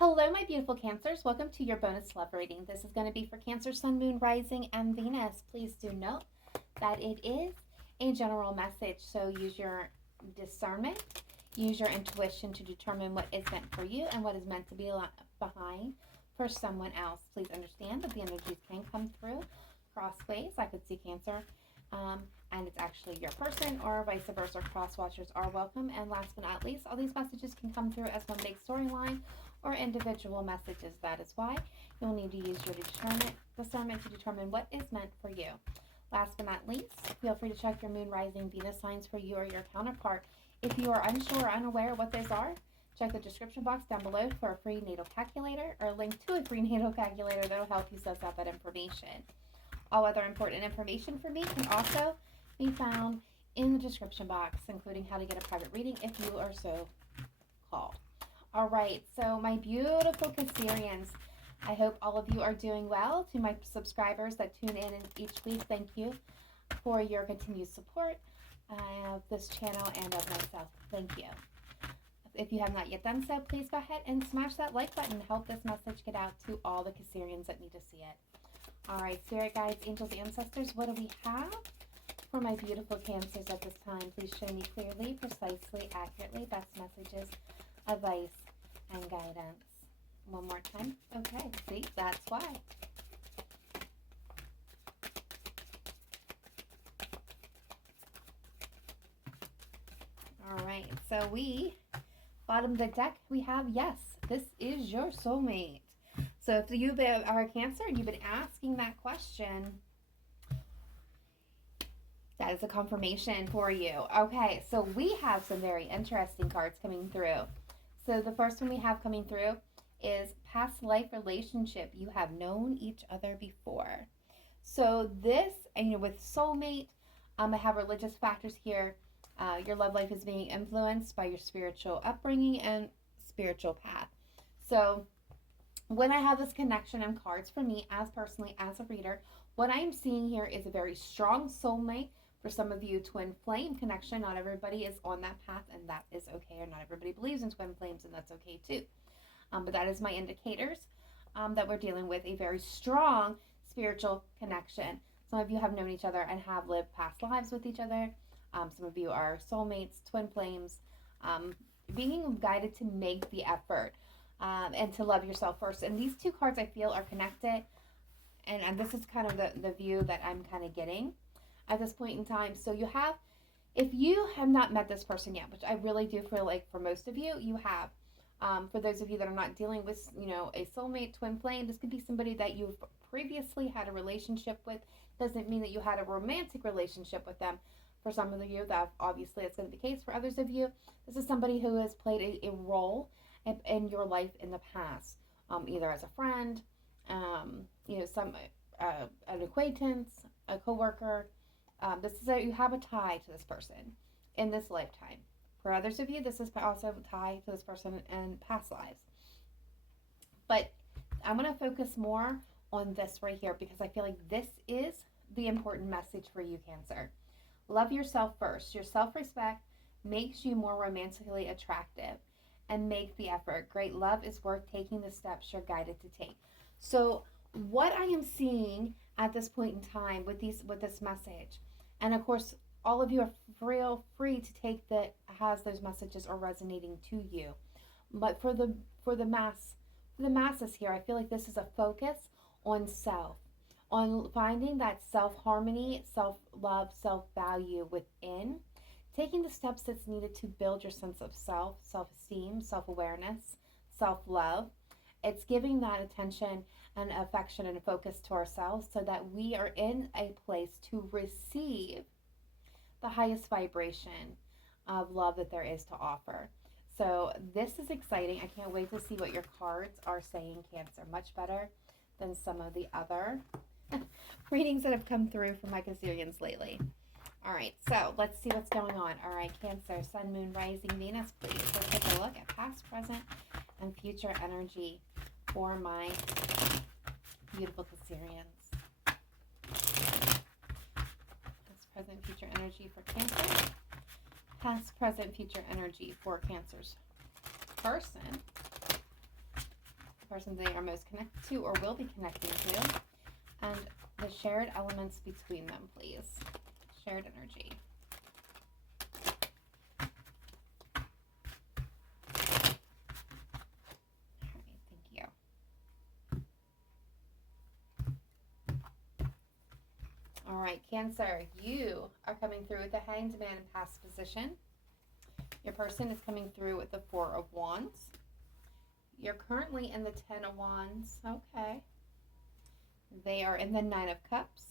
Hello, my beautiful Cancers. Welcome to your bonus love reading. This is going to be for Cancer, Sun, Moon, Rising, and Venus. Please do note that it is a general message, so use your discernment, use your intuition to determine what is meant for you and what is meant to be behind for someone else. Please understand that the energies can come through crossways. I could see Cancer, and it's actually your person, or vice versa. Cross watchers are welcome. And last but not least, all these messages can come through as one big storyline or individual messages. That is why you'll need to use your discernment to determine what is meant for you. Last but not least, feel free to check your moon, rising, Venus signs for you or your counterpart. If you are unsure or unaware what those are, check the description box down below for a free natal calculator or a link to a free natal calculator that will help you suss out that information. All other important information for me can also be found in the description box, including how to get a private reading if you are so called. All right, so my beautiful Cancerians, I hope all of you are doing well. To my subscribers that tune in each week, thank you for your continued support of this channel and of myself. Thank you. If you have not yet done so, please go ahead and smash that like button and help this message get out to all the Cancerians that need to see it. All right, spirit guides, angels, ancestors, what do we have for my beautiful Cancers at this time? Please show me clearly, precisely, accurately, best messages, advice, and guidance. One more time. Okay, see, that's why. All right, so bottom of the deck, we have, yes, this is your soulmate. So if you are a Cancer and you've been asking that question, that is a confirmation for you. Okay, so we have some very interesting cards coming through. So the first one we have coming through is past life relationship. You have known each other before. So this, with soulmate, I have religious factors here. Your love life is being influenced by your spiritual upbringing and spiritual path. So when I have this connection and cards for me as personally as a reader, what I'm seeing here is a very strong soulmate. For some of you, twin flame connection. Not everybody is on that path, and that is okay. Or not everybody believes in twin flames, and that's okay too. But that is my indicators that we're dealing with a very strong spiritual connection. Some of you have known each other and have lived past lives with each other. Some of you are soulmates, twin flames, being guided to make the effort and to love yourself first. And these two cards I feel are connected, and this is kind of the view that I'm kind of getting at this point in time. So you have, if you have not met this person yet, which I really do feel like for most of you, you have. For those of you that are not dealing with, a soulmate, twin flame, this could be somebody that you've previously had a relationship with. Doesn't mean that you had a romantic relationship with them. For some of you, that obviously it's going to be the case. For others of you, this is somebody who has played a role in your life in the past, either as a friend, an acquaintance, a coworker. This is you have a tie to this person in this lifetime. For others of you, this is also a tie to this person in past lives. But I'm going to focus more on this right here because I feel like this is the important message for you, Cancer. Love yourself first. Your self-respect makes you more romantically attractive, and make the effort. Great love is worth taking the steps you're guided to take. So what I am seeing at this point in time with this message, and of course all of you are free to take that has those messages are resonating to you, but for the masses here, I feel like this is a focus on self, on finding that self-harmony, self-love, self-value within, taking the steps that's needed to build your sense of self, self-esteem, self-awareness, self-love. It's giving that attention and affection and focus to ourselves so that we are in a place to receive the highest vibration of love that there is to offer. So this is exciting. I can't wait to see what your cards are saying, Cancer. Much better than some of the other readings that have come through from my Cancerians lately. All right, so let's see what's going on. All right, Cancer, Sun, Moon, Rising, Venus, please. Let's take a look at past, present, and future energy for my beautiful Cancerians. Past, present, future energy for Cancer. Past, present, future energy for Cancer's person. person they are most connected to or will be connecting to, and the shared elements between them, please. Shared energy. All right, thank you. All right, Cancer, you are coming through with the Hanged Man in past position. Your person is coming through with the Four of Wands. You're currently in the Ten of Wands. Okay. They are in the Nine of Cups.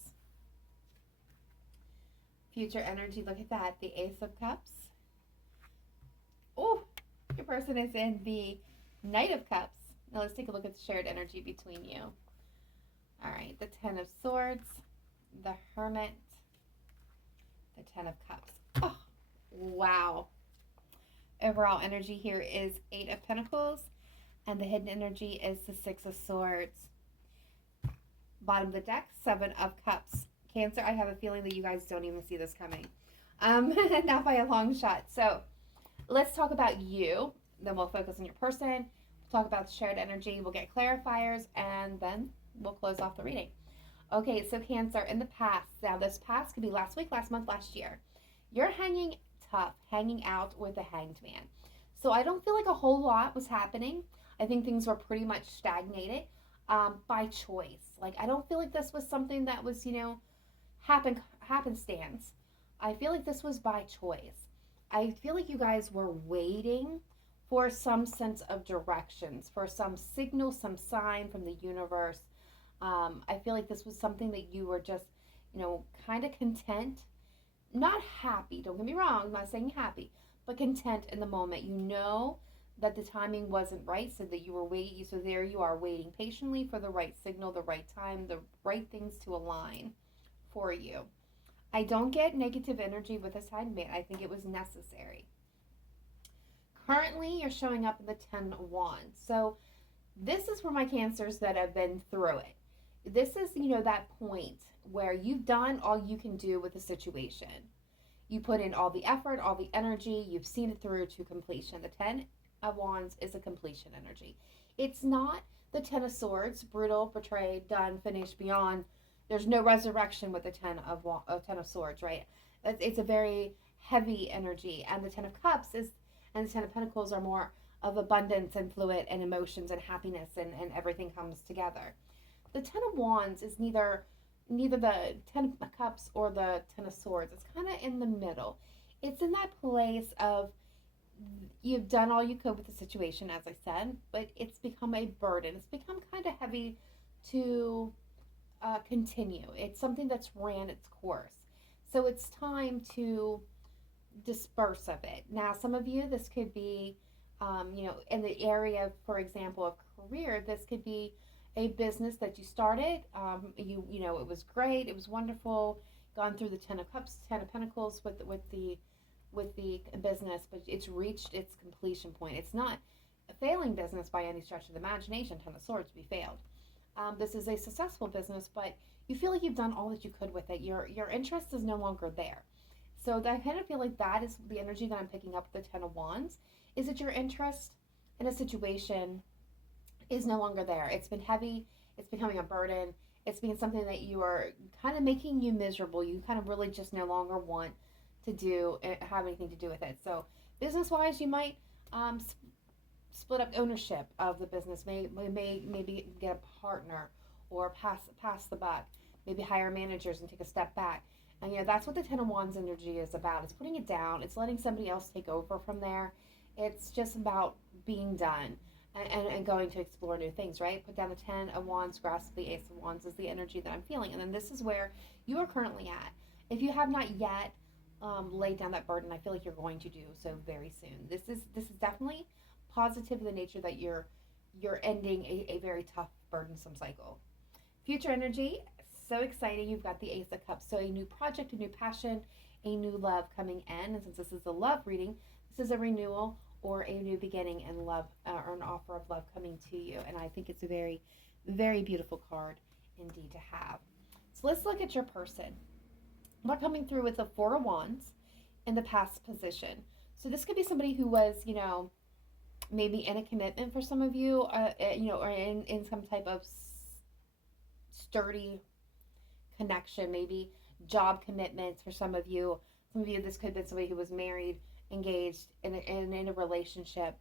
Future energy, look at that. The Ace of Cups. Oh, your person is in the Knight of Cups. Now let's take a look at the shared energy between you. All right, the Ten of Swords, the Hermit, the Ten of Cups. Oh, wow. Overall energy here is Eight of Pentacles, and the hidden energy is the Six of Swords. Bottom of the deck, Seven of Cups. Cancer, I have a feeling that you guys don't even see this coming. Not by a long shot. So let's talk about you. Then we'll focus on your person. We'll talk about shared energy. We'll get clarifiers, and then we'll close off the reading. Okay, so Cancer, in the past, now this past could be last week, last month, last year, you're hanging tough, hanging out with the Hanged Man. So I don't feel like a whole lot was happening. I think things were pretty much stagnated by choice. Like, I don't feel like this was something that was, happenstance. I feel like this was by choice. I feel like you guys were waiting for some sense of directions, for some signal, some sign from the universe. I feel like this was something that you were just, kind of content, not happy. Don't get me wrong. I'm not saying happy, but content in the moment. You know that the timing wasn't right, so that you were waiting. So there you are, waiting patiently for the right signal, the right time, the right things to align for you. I don't get negative energy with this Hanged Man. I think it was necessary. Currently, you're showing up in the Ten of Wands. So this is for my Cancers that have been through it. This is, that point where you've done all you can do with the situation. You put in all the effort, all the energy, you've seen it through to completion. The Ten of Wands is a completion energy. It's not the Ten of Swords, brutal, betrayed, done, finished, beyond. There's no resurrection with the Ten of Swords, right? It's a very heavy energy. And the Ten of Cups and the Ten of Pentacles are more of abundance and fluid and emotions and happiness, and everything comes together. The Ten of Wands is neither the Ten of Cups or the Ten of Swords. It's kind of in the middle. It's in that place of you've done all you could with the situation, as I said, but it's become a burden. It's become kind of heavy to continue. It's something that's ran its course. So it's time to disperse of it. Now, some of you, this could be, in the area, for example, of career, this could be a business that you started. It was great. It was wonderful. Gone through the Ten of Cups, Ten of Pentacles with the business, but it's reached its completion point. It's not a failing business by any stretch of the imagination. Ten of Swords be failed. This is a successful business, but you feel like you've done all that you could with it. Your interest is no longer there. So I kind of feel like that is the energy that I'm picking up with the Ten of Wands, is that your interest in a situation is no longer there. It's been heavy. It's becoming a burden. It's being something that you are kind of making you miserable. You kind of really just no longer want to have anything to do with it. So business-wise, you might split up ownership of the business. Maybe get a partner or pass the buck. Maybe hire managers and take a step back. And that's what the Ten of Wands energy is about. It's putting it down. It's letting somebody else take over from there. It's just about being done and going to explore new things, right? Put down the Ten of Wands, grasp the Ace of Wands is the energy that I'm feeling. And then this is where you are currently at. If you have not yet laid down that burden, I feel like you're going to do so very soon. This is definitely positive in the nature that you're ending a very tough, burdensome cycle. Future energy, so exciting. You've got the Ace of Cups. So a new project, a new passion, a new love coming in. And since this is a love reading, this is a renewal or a new beginning in love, or an offer of love coming to you. And I think it's a very, very beautiful card indeed to have. So let's look at your person. We're coming through with the Four of Wands in the past position. So this could be somebody who was, maybe in a commitment for some of you, or in some type of sturdy connection, maybe job commitments for some of you. Some of you, this could have been somebody who was married, engaged, in a relationship.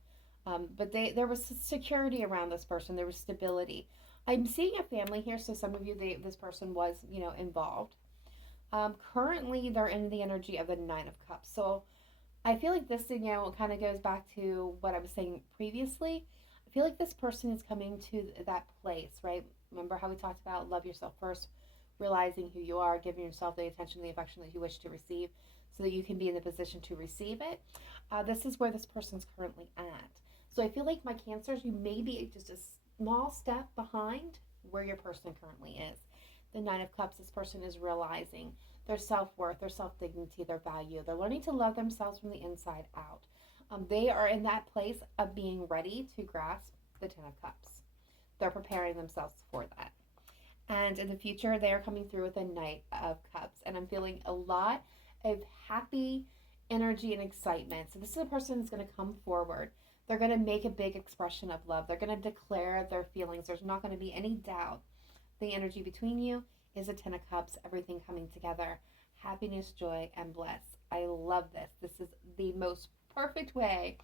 But there was security around this person. There was stability. I'm seeing a family here, so some of you, this person was, involved. Currently, they're in the energy of the Nine of Cups. So I feel like this, kind of goes back to what I was saying previously. I feel like this person is coming to that place, right? Remember how we talked about love yourself first, realizing who you are, giving yourself the attention, the affection that you wish to receive so that you can be in the position to receive it. This is where this person's currently at. So I feel like my Cancers, you may be just a small step behind where your person currently is. The Nine of Cups, this person is realizing their self-worth, their self-dignity, their value. They're learning to love themselves from the inside out. They are in that place of being ready to grasp the Ten of Cups. They're preparing themselves for that. And in the future, they are coming through with a Knight of Cups. And I'm feeling a lot of happy energy and excitement. So this is a person that's going to come forward. They're going to make a big expression of love. They're going to declare their feelings. There's not going to be any doubt. The energy between you is a Ten of Cups, everything coming together. Happiness, joy, and bliss. I love this. This is the most perfect way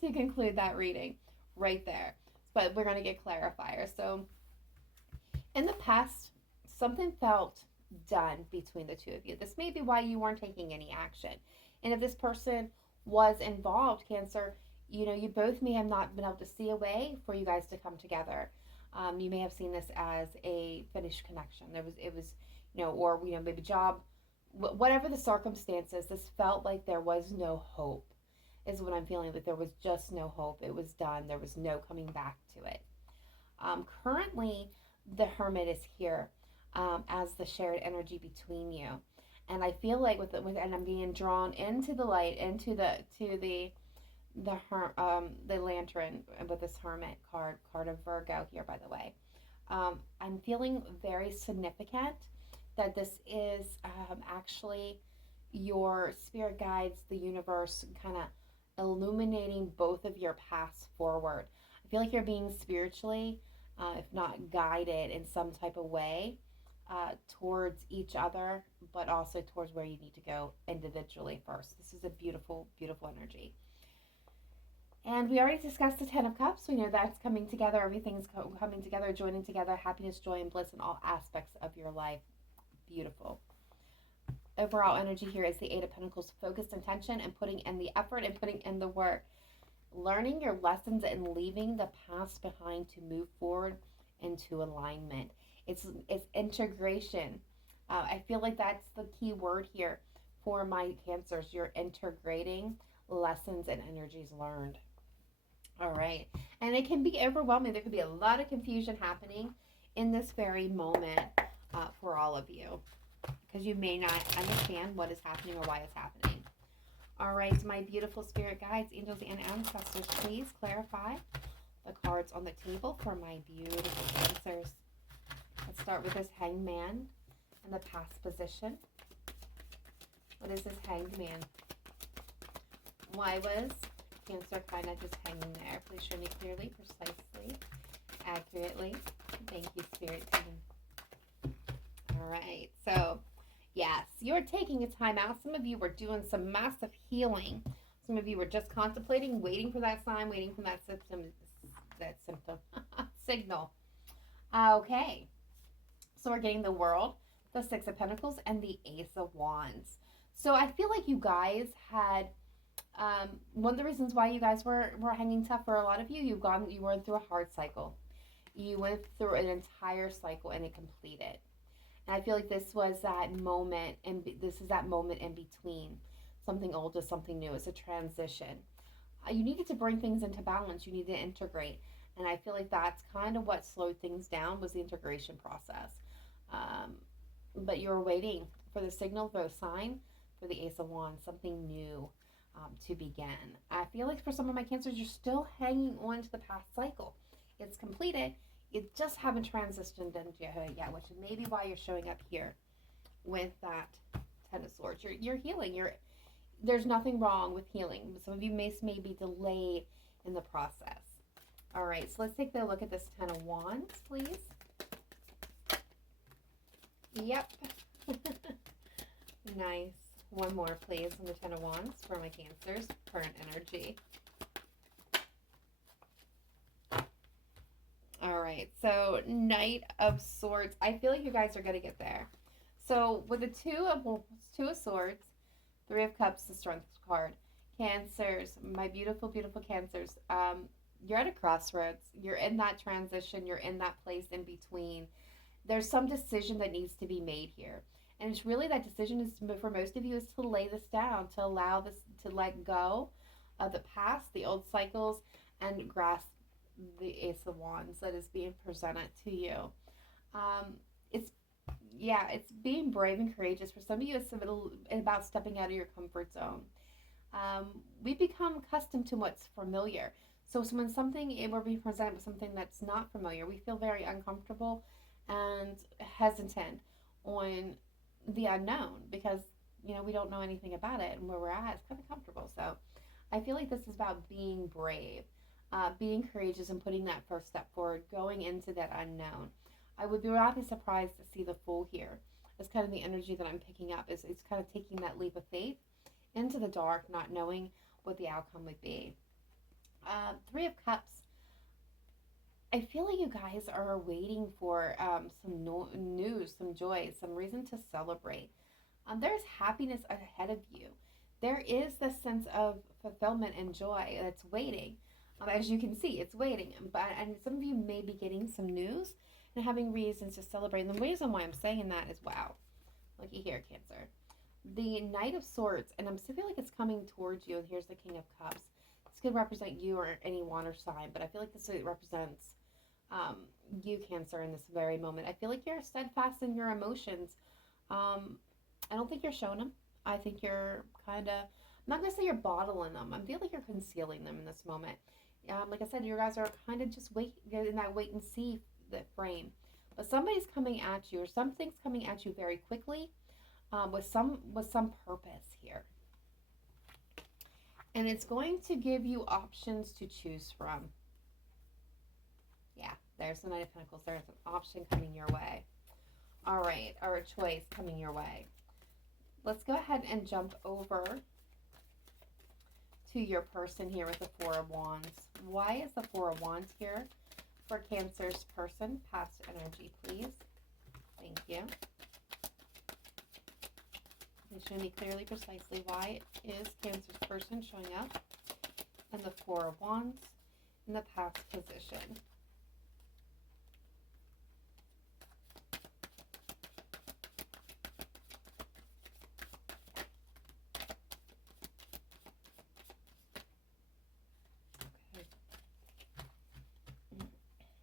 to conclude that reading right there. But we're going to get clarifiers. So in the past, something felt done between the two of you. This may be why you weren't taking any action. And if this person was involved, Cancer, you both may have not been able to see a way for you guys to come together. You may have seen this as a finished connection. It was, or maybe job, whatever the circumstances. This felt like there was no hope. Is what I'm feeling. That there was just no hope. It was done. There was no coming back to it. Currently, the Hermit is here as the shared energy between you, and I feel like and I'm being drawn into the light, into the lantern with this Hermit card of Virgo here, by the way. I'm feeling very significant that this is actually your spirit guides, the universe, kind of illuminating both of your paths forward. I feel like you're being spiritually, if not guided in some type of way, towards each other, but also towards where you need to go individually first. This is a beautiful, beautiful energy. And we already discussed the Ten of Cups. We know that's coming together. Everything's coming together, joining together, happiness, joy, and bliss in all aspects of your life. Beautiful. Overall energy here is the Eight of Pentacles, focused intention and putting in the effort and putting in the work. Learning your lessons and leaving the past behind to move forward into alignment. It's integration. I feel like that's the key word here for my Cancers. You're integrating lessons and energies learned. All right. And it can be overwhelming. There could be a lot of confusion happening in this very moment for all of you, because you may not understand what is happening or why it's happening. All right, my beautiful spirit guides, angels, and ancestors, please clarify the cards on the table for my beautiful Cancers. Let's start with this Hangman in the past position. What is this Hanged Man? Why was Cancer kind of just hanging there? Please show me clearly, precisely, accurately. Thank you, Spirit Team. All right, so yes, you're taking a time out. Some of you were doing some massive healing. Some of you were just contemplating, waiting for that sign, waiting for that signal. Okay, so we're getting the World, the Six of Pentacles, and the Ace of Wands. So I feel like you guys had one of the reasons why you guys were hanging tough for a lot of you. You went through a hard cycle. You went through an entire cycle and it completed. And I feel like this was that moment, and this is that moment in between something old to something new. It's a transition. You needed to bring things into balance. You need to integrate. And I feel like that's kind of what slowed things down, was the integration process. But you were waiting for the signal, for the sign, for the Ace of Wands, something new to begin. I feel like for some of my Cancers, you're still hanging on to the past cycle. It's completed. You just haven't transitioned into it yet, which may be why you're showing up here with that Ten of Swords. You're healing. There's nothing wrong with healing. Some of you may be delayed in the process. All right, so let's take a look at this Ten of Wands, please. Yep. Nice. One more, please, on the Ten of Wands for my Cancers. Current energy. All right, so Knight of Swords. I feel like you guys are going to get there. So with the Two of Swords, Three of Cups, the Strength card. Cancers, my beautiful, beautiful Cancers. You're at a crossroads. You're in that transition. You're in that place in between. There's some decision that needs to be made here. And it's really that decision is, for most of you, is to lay this down, to allow this, to let go of the past, the old cycles, and grasp the Ace of Wands that is being presented to you. It's being brave and courageous. For some of you, it's about stepping out of your comfort zone. We become accustomed to what's familiar. So when we're being presented with something that's not familiar, we feel very uncomfortable and hesitant on the unknown because, we don't know anything about it, and where we're at is kind of comfortable. So I feel like this is about being brave, being courageous, and putting that first step forward, going into that unknown. I would not be surprised to see the Fool here. It's kind of the energy that I'm picking up. It's kind of taking that leap of faith into the dark, not knowing what the outcome would be. Three of Cups. I feel like you guys are waiting for some news, some joy, some reason to celebrate. There's happiness ahead of you. There is this sense of fulfillment and joy that's waiting. As you can see, it's waiting. And some of you may be getting some news and having reasons to celebrate. And the reason why I'm saying that is, wow, looky here, Cancer. The Knight of Swords, and I still feel like it's coming towards you. And here's the King of Cups. This could represent you or any water sign, but I feel like this represents you, Cancer, in this very moment. I feel like you're steadfast in your emotions. I don't think you're showing them. I think you're kind of, I'm not going to say you're bottling them. I feel like you're concealing them in this moment. Like I said, you guys are kind of just in that wait and see the frame. But somebody's coming at you, or something's coming at you very quickly with some purpose here. And it's going to give you options to choose from. Yeah, there's the Knight of Pentacles. There's an option coming your way. All right, or a choice coming your way. Let's go ahead and jump over to your person here with the Four of Wands. Why is the Four of Wands here for Cancer's person? Past energy, please. Thank you. And show me clearly, precisely, why is Cancer's person showing up in the Four of Wands in the past position?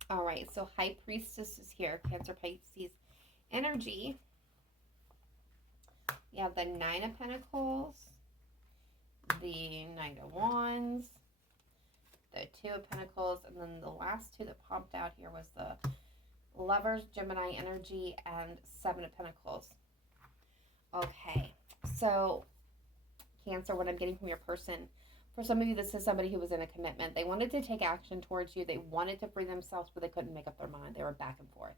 All right, so High Priestess is here, Cancer Pisces energy. You have the Nine of Pentacles, the Knight of Wands, the Two of Pentacles, and then the last two that popped out here was the Lovers, Gemini energy, and Seven of Pentacles. Okay, so Cancer, what I'm getting from your person, for some of you, this is somebody who was in a commitment. They wanted to take action towards you. They wanted to free themselves, but they couldn't make up their mind. They were back and forth.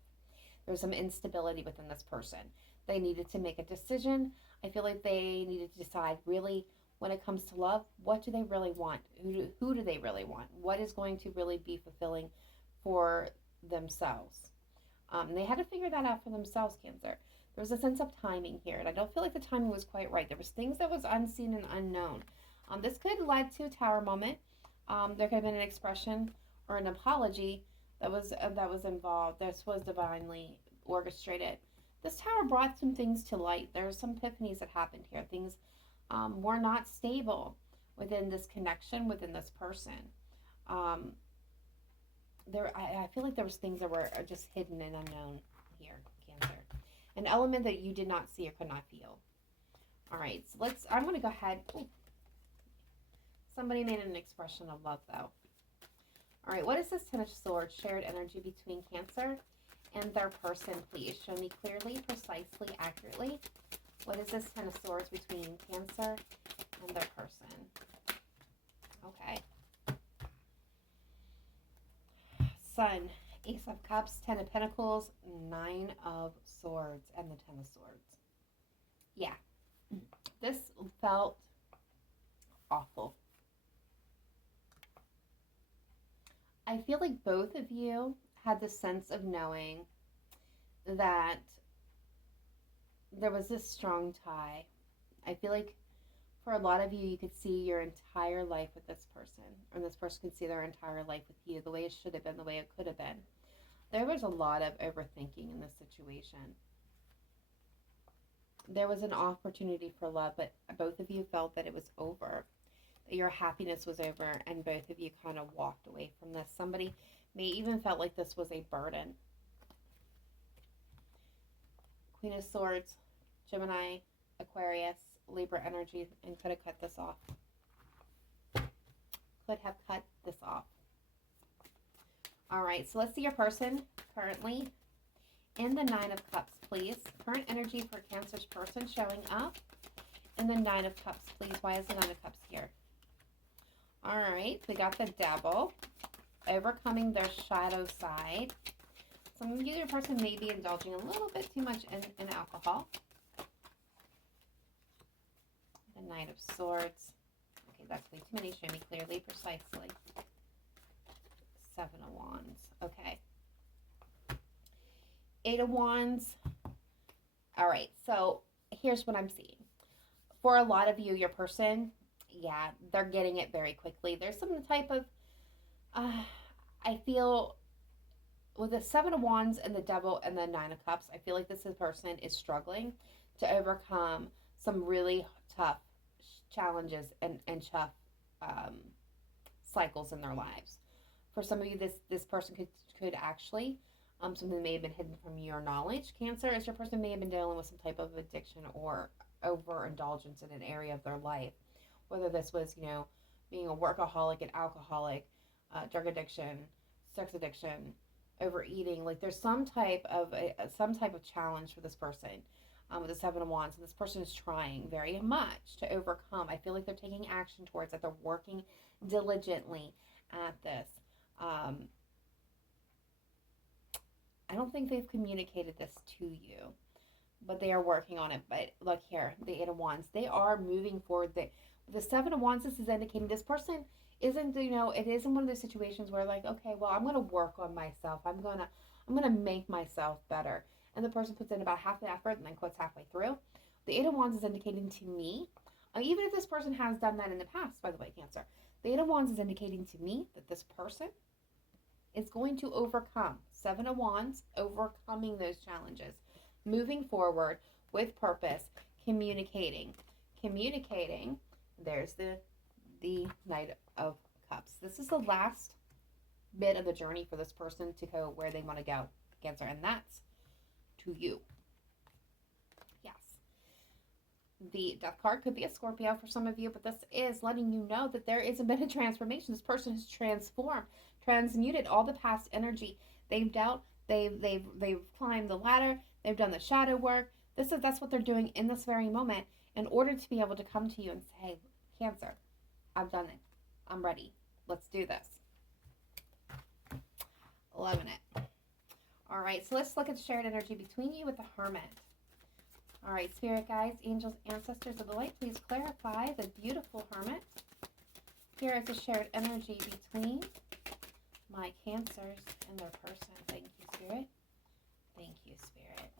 There was some instability within this person. They needed to make a decision. I feel like they needed to decide, really, when it comes to love, what do they really want? Who do they really want? What is going to really be fulfilling for themselves? They had to figure that out for themselves, Cancer. There was a sense of timing here, and I don't feel like the timing was quite right. There was things that was unseen and unknown. This could lead to a tower moment. There could have been an expression or an apology that was involved. This was divinely orchestrated. This tower brought some things to light. There were some epiphanies that happened here. Things were not stable within this connection, within this person. I feel like there was things that were just hidden and unknown here, Cancer. An element that you did not see or could not feel. All right, so I'm going to go ahead. Ooh. Somebody made an expression of love, though. All right, what is this Ten of Swords? Shared energy between Cancer and their person, please. Show me clearly, precisely, accurately. What is this Ten of Swords between Cancer and their person? Okay. Sun, Ace of Cups, Ten of Pentacles, Nine of Swords, and the Ten of Swords. Yeah, this felt awful. I feel like both of you had the sense of knowing that there was this strong tie. I feel like for a lot of you, you could see your entire life with this person, or this person could see their entire life with you, the way it should have been, the way it could have been. There was a lot of overthinking in this situation. There was an opportunity for love, but both of you felt that it was over, that your happiness was over, and both of you kind of walked away from this. Somebody may even felt like this was a burden. Queen of Swords, Gemini, Aquarius, Libra energy, and could have cut this off. Could have cut this off. All right, so let's see your person currently in the Nine of Cups, please. Current energy for Cancer's person showing up in the Nine of Cups, please. Why is the Nine of Cups here? All right, we got the Devil, overcoming their shadow side. Some of you, your person may be indulging a little bit too much in alcohol. The Knight of Swords. Okay, that's way too many. Show me clearly, precisely. Seven of Wands. Okay. Eight of Wands. All right, so here's what I'm seeing. For a lot of you, your person, yeah, they're getting it very quickly. There's some type of, I feel, with the Seven of Wands and the Devil and the Nine of Cups, I feel like this person is struggling to overcome some really tough challenges and tough cycles in their lives. For some of you, this person could actually, something that may have been hidden from your knowledge, Cancer, is your person may have been dealing with some type of addiction or overindulgence in an area of their life. Whether this was, being a workaholic, an alcoholic, drug addiction, sex addiction, overeating. Like there's some type of challenge for this person with the Seven of Wands, and this person is trying very much to overcome. I feel like they're taking action towards that. They're working diligently at this. I don't think they've communicated this to you, but they are working on it. But look here, the Eight of Wands, they are moving forward. The Seven of Wands, this is indicating this person isn't, it isn't one of those situations where like, okay, well, I'm going to work on myself. I'm going to make myself better. And the person puts in about half the effort and then quits halfway through. The Eight of Wands is indicating to me, even if this person has done that in the past, by the way, Cancer, the Eight of Wands is indicating to me that this person is going to overcome. Seven of Wands, overcoming those challenges, moving forward with purpose, communicating. There's the Knight of Cups. This is the last bit of the journey for this person to go where they want to go, Cancer, and that's to you. Yes. The Death card could be a Scorpio for some of you, but this is letting you know that there is a bit of transformation. This person has transformed, transmuted all the past energy. They've dealt, they've climbed the ladder, they've done the shadow work. That's what they're doing in this very moment in order to be able to come to you and say, hey, Cancer, I've done it. I'm ready. Let's do this. Loving it. All right, so let's look at the shared energy between you with the Hermit. All right, Spirit guides, angels, ancestors of the light, please clarify the beautiful Hermit. Here is the shared energy between my Cancers and their person. Thank you, Spirit. Thank you, Spirit.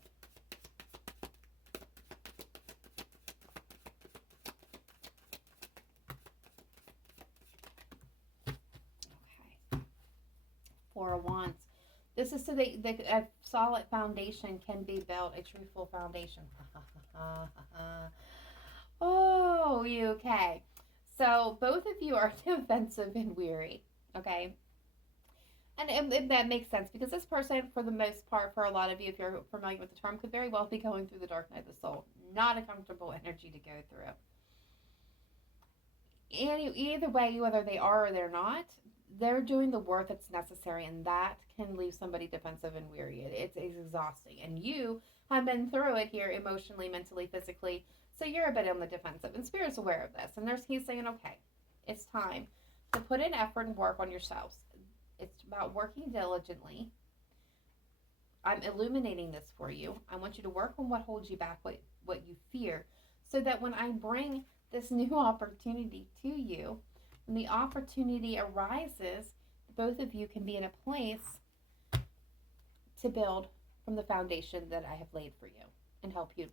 Okay. Four of Wands. This is so that a solid foundation can be built, a truthful foundation. Oh, okay. So both of you are defensive and weary, okay? And that makes sense because this person, for the most part, for a lot of you, if you're familiar with the term, could very well be going through the dark night of the soul. Not a comfortable energy to go through. And either way, whether they are or they're not, they're doing the work that's necessary, and that can leave somebody defensive and weary. It's exhausting. And you have been through it here emotionally, mentally, physically, so you're a bit on the defensive. And Spirit's aware of this. And he's saying, okay, it's time to put in effort and work on yourselves. It's about working diligently. I'm illuminating this for you. I want you to work on what holds you back, what you fear, so that when I bring this new opportunity to you, when the opportunity arises, both of you can be in a place to build from the foundation that I have laid for you and help you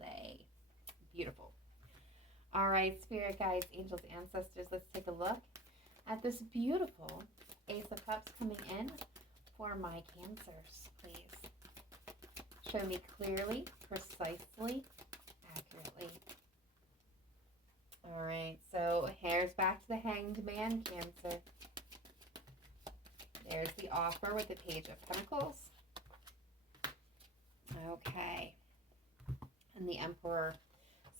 lay. Beautiful. All right, spirit guides, angels, ancestors, let's take a look at this beautiful Ace of Cups coming in for my Cancers, please. Show me clearly, precisely, accurately. All right, so here's back to the Hanged Man, Cancer. There's the offer with the Page of Pentacles. Okay. And the Emperor.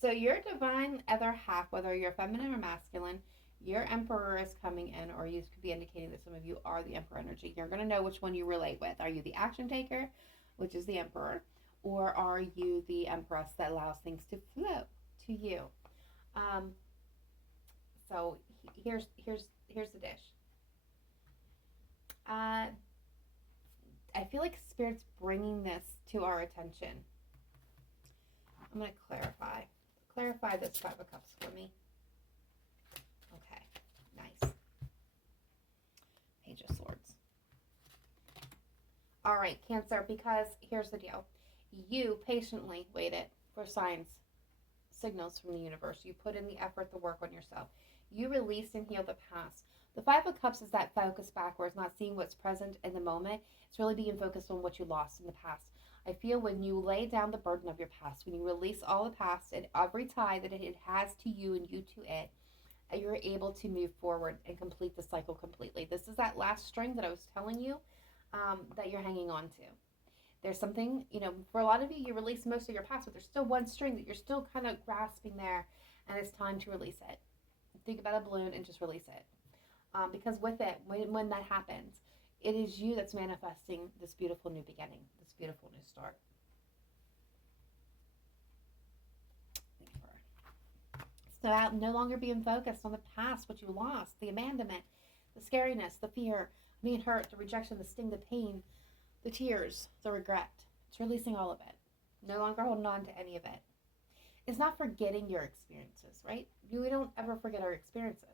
So your divine other half, whether you're feminine or masculine, your Emperor is coming in, or you could be indicating that some of you are the Emperor energy. You're going to know which one you relate with. Are you the action taker, which is the Emperor, or are you the Empress that allows things to flow to you? So here's the dish. I feel like Spirit's bringing this to our attention. I'm going to clarify this Five of Cups for me. Okay, nice. Page of Swords. All right, Cancer, because here's the deal. You patiently waited for signs, signals from the universe. You put in the effort, the work on yourself. You released and healed the past. The Five of Cups is that focus backwards, not seeing what's present in the moment. It's really being focused on what you lost in the past. I feel when you lay down the burden of your past, when you release all the past and every tie that it has to you and you to it, you're able to move forward and complete the cycle completely. This is that last string that I was telling you that you're hanging on to. There's something, for a lot of you, you release most of your past, but there's still one string that you're still kind of grasping there, and it's time to release it. Think about a balloon and just release it. Because with it, when that happens, it is you that's manifesting this beautiful new beginning, this beautiful new start. So no longer being focused on the past, what you lost, the abandonment, the scariness, the fear, being hurt, the rejection, the sting, the pain, the tears, the regret. It's releasing all of it. No longer holding on to any of it. It's not forgetting your experiences, right? We don't ever forget our experiences.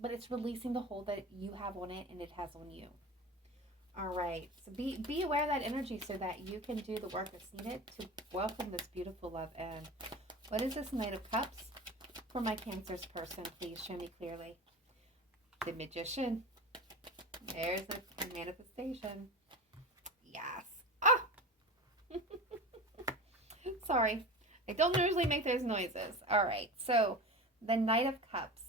But it's releasing the hold that you have on it and it has on you. All right. So be aware of that energy so that you can do the work that's needed to welcome this beautiful love in. What is this Knight of Cups for my Cancer's person? Please show me clearly. The Magician. There's a manifestation. Yes. Ah! Sorry. I don't usually make those noises. All right. So the Knight of Cups,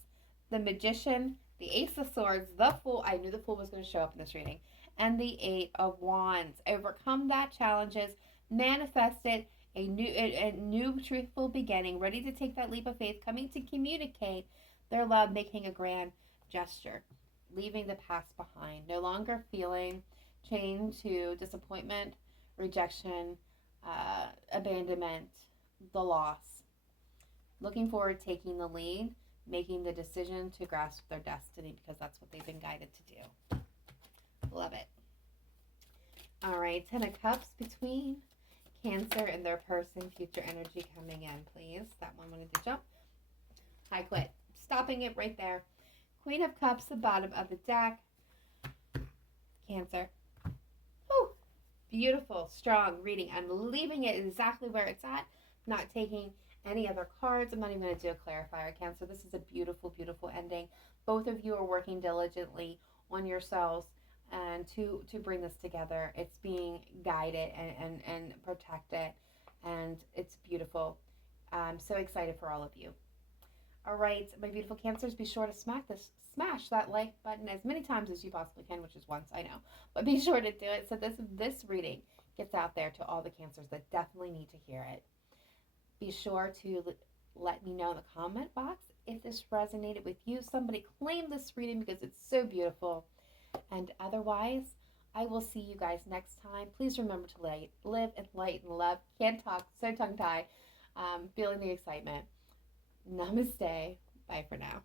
the Magician, the Ace of Swords, the Fool. I knew the Fool was going to show up in this reading. And the Eight of Wands. Overcome that challenges. Manifested a new truthful beginning. Ready to take that leap of faith. Coming to communicate their love. Making a grand gesture. Leaving the past behind. No longer feeling chained to disappointment, rejection, abandonment, the loss. Looking forward, taking the lead, making the decision to grasp their destiny because that's what they've been guided to do. Love it. All right, 10 of Cups between Cancer and their person. Future energy coming in, please. That one wanted to jump. I quit. Stopping it right there. Queen of Cups, the bottom of the deck. Cancer. Whew. Beautiful, strong reading. I'm leaving it exactly where it's at. Not taking any other cards. I'm not even going to do a clarifier, Cancer. This is a beautiful, beautiful ending. Both of you are working diligently on yourselves and to bring this together. It's being guided and protected, and it's beautiful. I'm so excited for all of you. All right, my beautiful Cancers, be sure to smash that like button as many times as you possibly can, which is once, I know, but be sure to do it so this reading gets out there to all the Cancers that definitely need to hear it. Be sure to let me know in the comment box if this resonated with you. Somebody claim this reading because it's so beautiful. And otherwise, I will see you guys next time. Please remember to live in light and love. Can't talk, so tongue-tied. Feeling the excitement. Namaste. Bye for now.